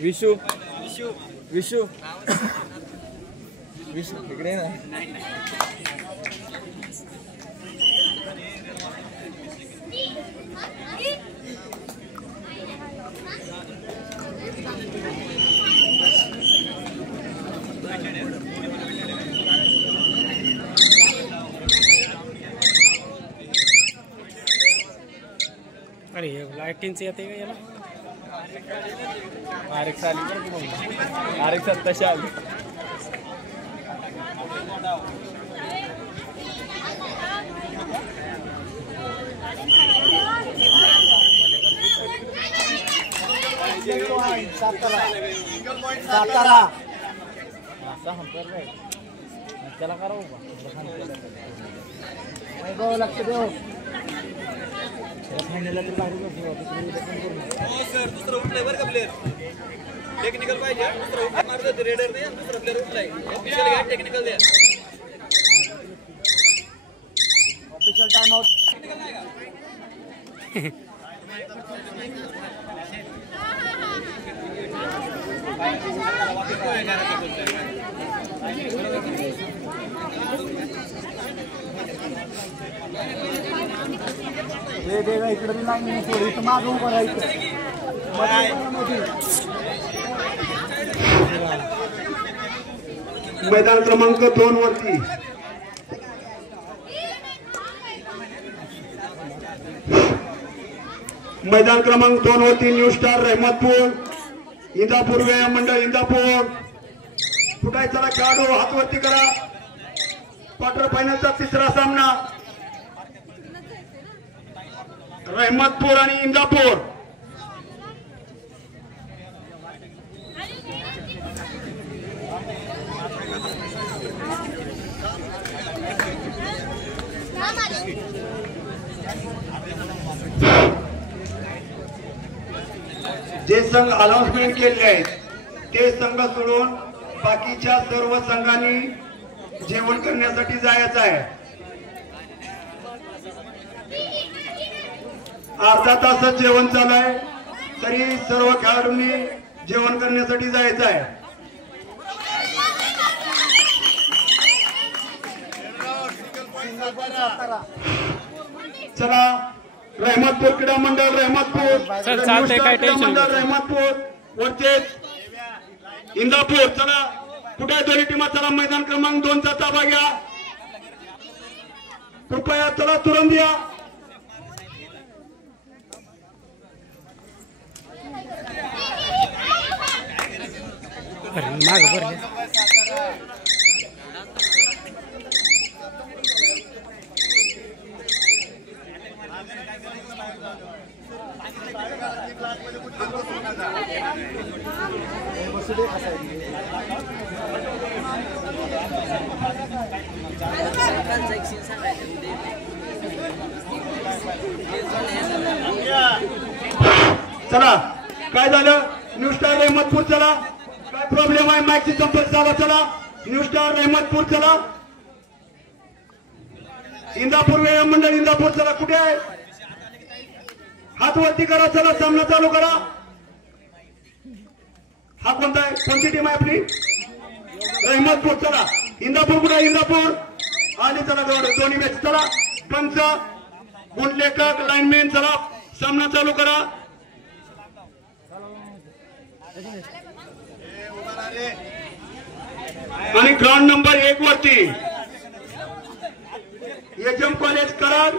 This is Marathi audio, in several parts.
विशू विशू विशू विशू इकडे ना अरे लाईटिंग येते का याला RX आली RX 27 आली सातारा त्याला करावं का लक्ष देऊ सर दुसरा उठलाय बरं का प्लेअर टेक्निकल पाहिजे दुसरा उठला मारतो रेडर नाही दुसरा प्लेअर उठलाय ऑफिशियल घ्या टेक्निकल द्या ऑफिशियल टाइम आउट देगा इकडे नाही थोडी इथं मागं उभं राहायचं मैदान क्रमांक 2 वरती मैदान क्रमांक 2 वरती न्यू स्टार रहमतपूर इंदापूर व्यायाम मंडळ इंदापूर फुटायचा खेळाडू हातवरती करा क्वार्टर फायनलचा तिसरा सामना रहमतपूर आणि इंदापूर जे संघ अनाउन्समेंट केले आहेत ते संघ सोडून बाकीच्या सर्व संघांनी जेवण करण्यासाठी जायचं आहे अर्धा तासात जेवण चालू आहे तरी सर्व खेळाडूंनी जेवण करण्यासाठी जायचं आहे चला रहमतपूर क्रीडा मंडळ रहमतपूर मंडळ रहमतपूर वरचेच इंदापूर चला कुठे दोन्ही टीमा चला मैदान क्रमांक 2 चा ताबा घ्या कृपया चला तुरंत या माग बरं चला काय झालं न्यू स्टार रहमतपूर चला काय प्रॉब्लेम आहे माईकची संपर्क झाला चला न्यू स्टार रहमतपूर चला इंदापूर व्यायाम मंडळ इंदापूर चला कुठे आहे हात वरती करा चला सामना चालू करा हा कोणता आहे कोणती टीम आहे आपली रहमतपूर चला इंदापूर कुठे आहे इंदापूर आली चला दोन्ही मॅच चला पंच गुणलेखक लाईनमॅन चला सामना चालू करा आणि ग्राउंड नंबर 1 वरती एचएम कॉलेज कराड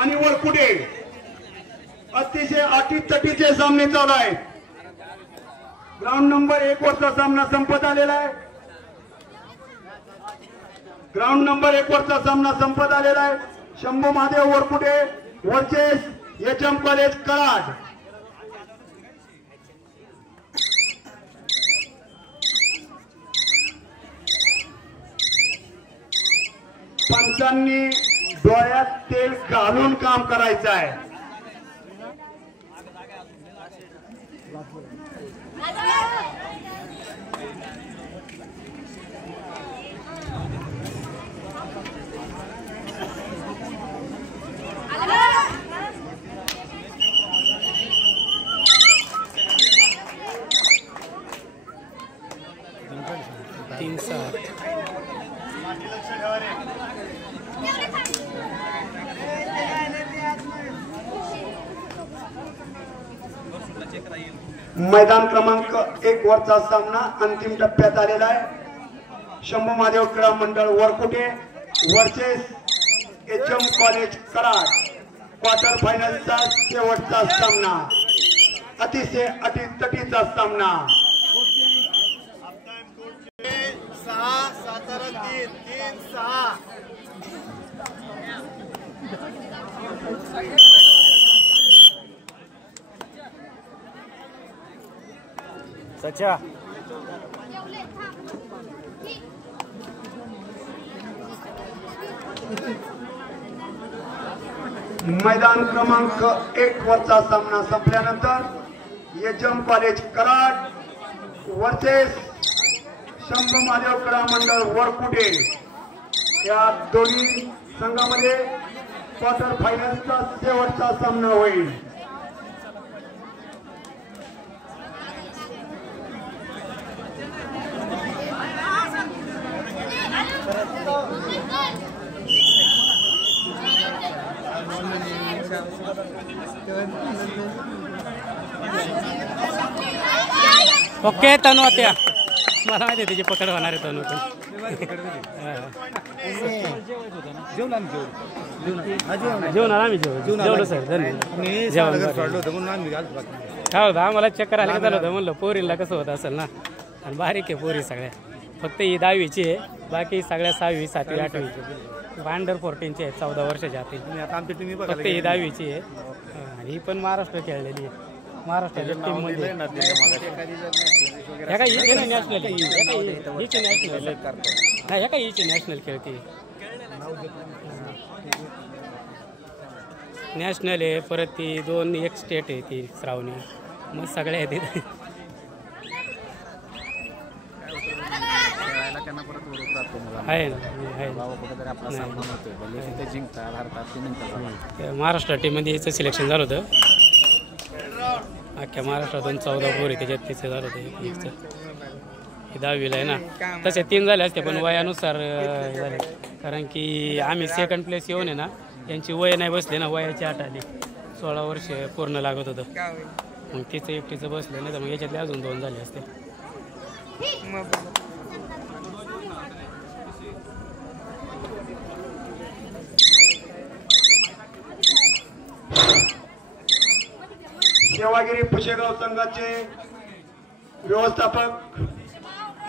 आणि वरकुडे अतिशय अटीतटीचे सामने चालू आहेत ग्राउंड नंबर 1 वरचा सामना संपत आलेला आहे ग्राउंड नंबर 1 वरचा सामना संपत आलेला आहे Shambhu Mahadev Varkude versus HM college Karad पंचांनी डोळ्यात तेल घालून काम करायचं आहे. मैदान क्रमांक 1 वरचा सामना अंतिम टप्प्यात आलेला आहे. शंभू महादेव क्रीडा मंडळ Varkute versus HM college Karad. Quarter फायनलचा शेवटचा सामना, अतिशय अटीतटीचा सामना. 6 सातारा 3-3-6. सच्चा मैदान क्रमांक 1 वरचा सामना संपल्यानंतर HM college Karad versus Shambhu Mahadev क्रीडा मंडळ वरकुटे या दोन्ही संघामध्ये क्वार्टर फायनलचा शेवटचा सामना होईल. ओके तनु आत्या, मला माहिती आहे त्याची पकड होणार आहे तनु. जेवण आम्ही जेवलो सर काय होतं आम्हाला चक्कर आलं झालं होतं. म्हणलं पोरीला कसं होतं असेल ना, आणि बारीक आहे पोरी सगळ्या. फक्त ही 10वीची आहे, बाकी सगळ्या 6वी 7वी 8वी अंडर 14ची आहे, 14 वर्षाच्या आतील. फक्त ही 10वीची आहे आणि ही पण महाराष्ट्र खेळलेली आहे. महाराष्ट्राच्या टीम मध्ये नॅशनल नॅशनल खेळते. नॅशनल आहे, परत ती 2 एक स्टेट आहे ती श्रावणी. मग सगळ्या आहेत तिथे. आहे ना, महाराष्ट्र टीममध्ये याचं सिलेक्शन झालं होतं. अख्ख्या महाराष्ट्रातून 14 पोरी त्याच्यात तिचं झालं होतं. 10वीला आहे ना, तसे 3 झाले असते पण वयानुसार झाले. कारण की आम्ही सेकंड प्लेस येऊन आहे ना, यांची वय नाही बसले ना, वयाची 8 आली. 16 वर्ष पूर्ण लागत होतं. मग तिचं एकटीचं बसलं नाही तर मग याच्यातले अजून 2 झाले असते. सेवागिरी पुशेगाव संघाचे व्यवस्थापक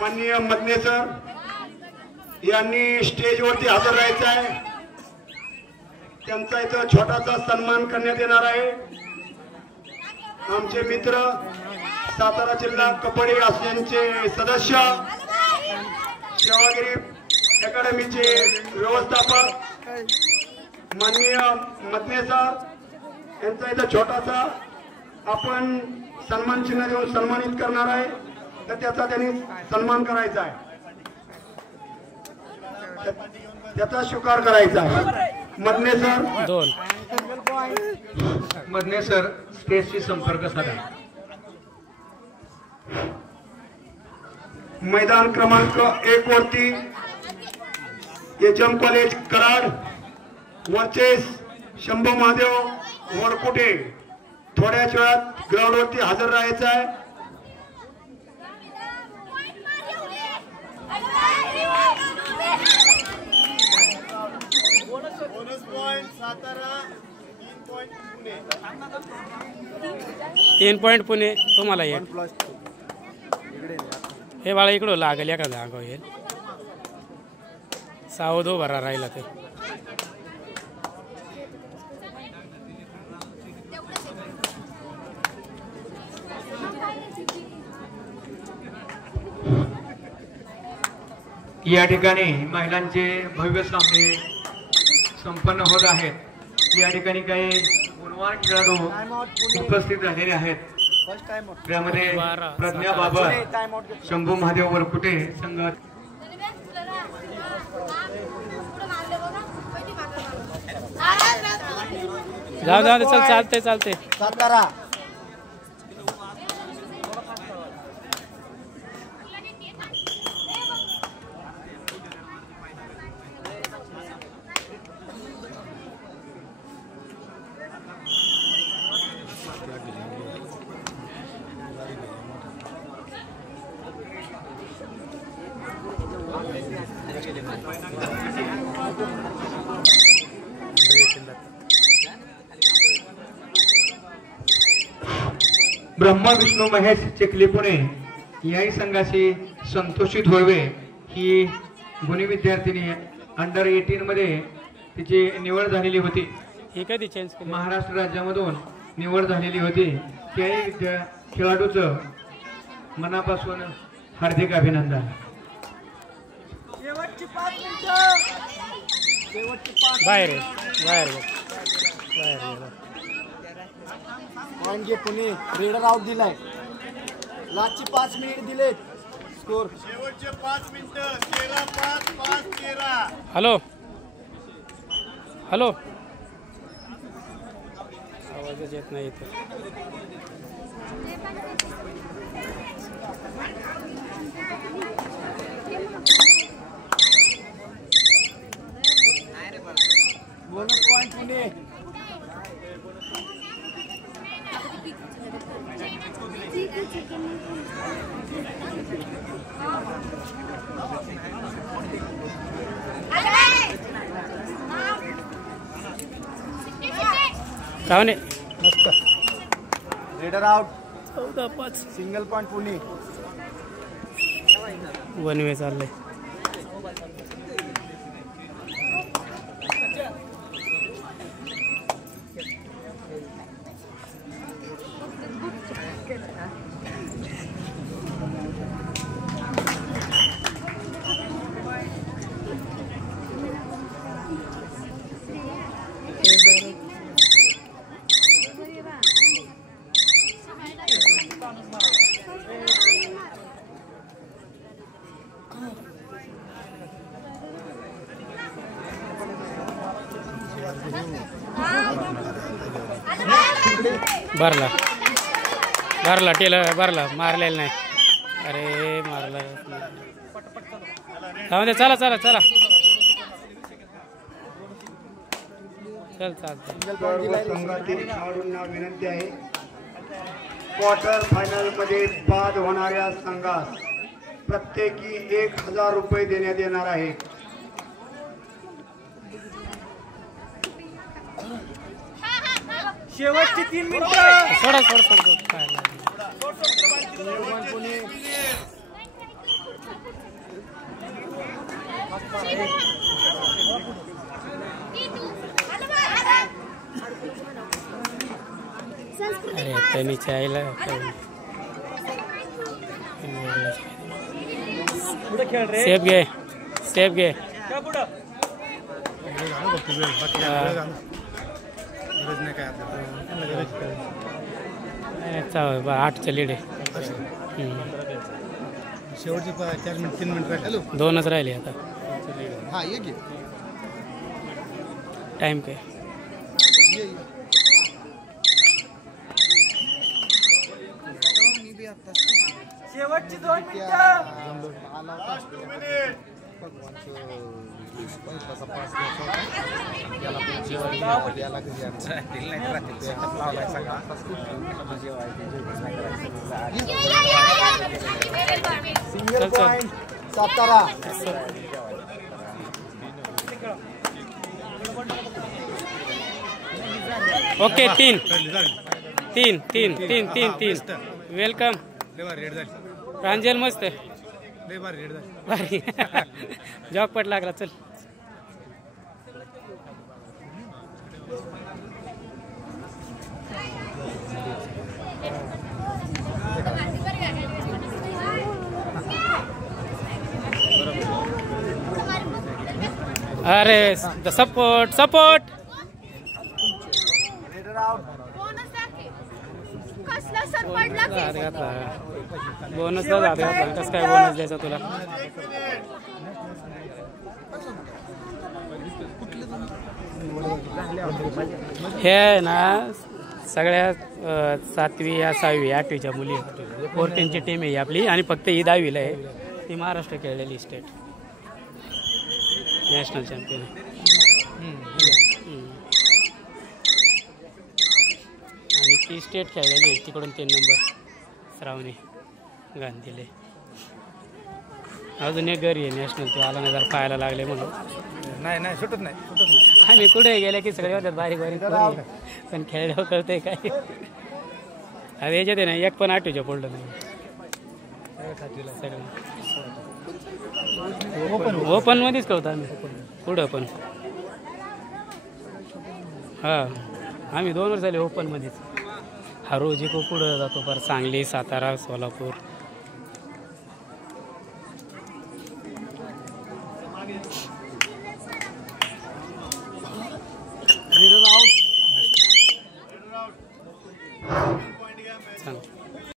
माननीय मदने सर यांनी स्टेजवरती हजर राहायचं आहे. त्यांचा इथं छोटासा सन्मान करण्यात येणार आहे. आमचे मित्र सातारा जिल्हा कबड्डी असोसिएशनचे सदस्य, सेवागिरी अकॅडमीचे व्यवस्थापक माननीय मदने सर यांचा इथं छोटासा आपण सन्मान चिन्ह देऊन सन्मानित करणार आहे. तर त्याचा त्यांनी सन्मान करायचा आहे, त्याचा स्वीकार करायचा आहे. मदने सर 2 मदने सर स्टेजशी संपर्क साधा. मैदान क्रमांक 1 वरती HM college Karad versus Shambhu Mahadev Varkute. थोड्याच वेळात ग्राउंडवरती हजर राहायचं आहे. सातारा 3 पॉईंट पुणे. तुम्हाला एक हे बाळा इकडं लागेल एखादा अंगावर येईल. सावध उभा राहिला ते. या ठिकाणी महिलांचे भव्य सामने संपन्न होत आहेत. या ठिकाणी काही गुणवान खेळाडू उपस्थित झालेले आहेत. त्यामध्ये प्रज्ञा बाबर, शंभू महादेव वरकुटे संघ जाऊ जाऊ चल चालते चालते. सातारा ब्रह्मा विष्णू महेश चिखली पुणे याही संघाची संतोषी धोळवे ही गुणी विद्यार्थिनी अंडर 18 मध्ये तिची निवड झालेली होती. ही कधी चेंज केली? महाराष्ट्र राज्यामधून निवड झालेली होती. त्याही खेळाडूचं मनापासून हार्दिक अभिनंदन. बाहेर आहे, बाहेर वांगे पुणे रेडर आउट दिलाय. लास्टचे 5 मिनिट दिलेत. स्कोर शेवटचे 5 मिनिटं 13-5 5-13. हॅलो हॅलो आवाजच येत नाही इथे. Bonus point Pune. काय नाही raider out. 14-5 single point Pune. One way चाललंय. भरला भरला टेलर भरला मारलेला नाही. अरे मारला जाऊ दे. चला चला चला चल चालतं. सर्व संघातील खेळाडूंना विनंती आहे क्वार्टर फायनल मध्ये बाद होणाऱ्या संघास प्रत्येकी 1000 रुपये देण्यात येणार आहे. शेवटची 3 मिनिटं. सोडा सोड सोड सोड काय अरे त्यांनीच्या आईला सेफ घे सेफ घे. आठचं लीड आहे. शेवटची 4 मिनिट 3 मिनिट राहिले. 2च राहिले आता. हा ये घे. टाइम काय शेवटची 2 मिनिटं. Single point Satara. Okay. 3 welcome. Pranjal मस्त भारी. जॉकपट लागला. चल अरे सपोर्ट सपोर्ट बोनसला जात घातला कसं काय बोनस द्यायचा तुला हे आहे ना सगळ्या 7वी या 6वी 8वीच्या मुली 14ची टीम आहे आपली आणि फक्त ही 10वीला आहे ती महाराष्ट्र खेळलेली स्टेट नॅशनल चॅम्पियन आणि ती स्टेट खेळलेली आहे तिकडून 3 नंबर श्रावणी गांधीले अजून एक घरी आहे नॅशनल तो आला नाही जर पाहायला लागले म्हणून नाही सुटत नाही आम्ही कुठे गेले की सगळे होतात बारीक बारीक पण खेळल्यावर कळतंय काय अरे याच्यात आहे ना एक पण 8वीच्या पडलं नाही सगळं ओपन मध्येच कळतो आम्ही पुढं पण हां आम्ही 2 वर्ष झाले ओपन मध्येच हा रोज इको पुढं जातो पर सांगली सातारा सोलापूर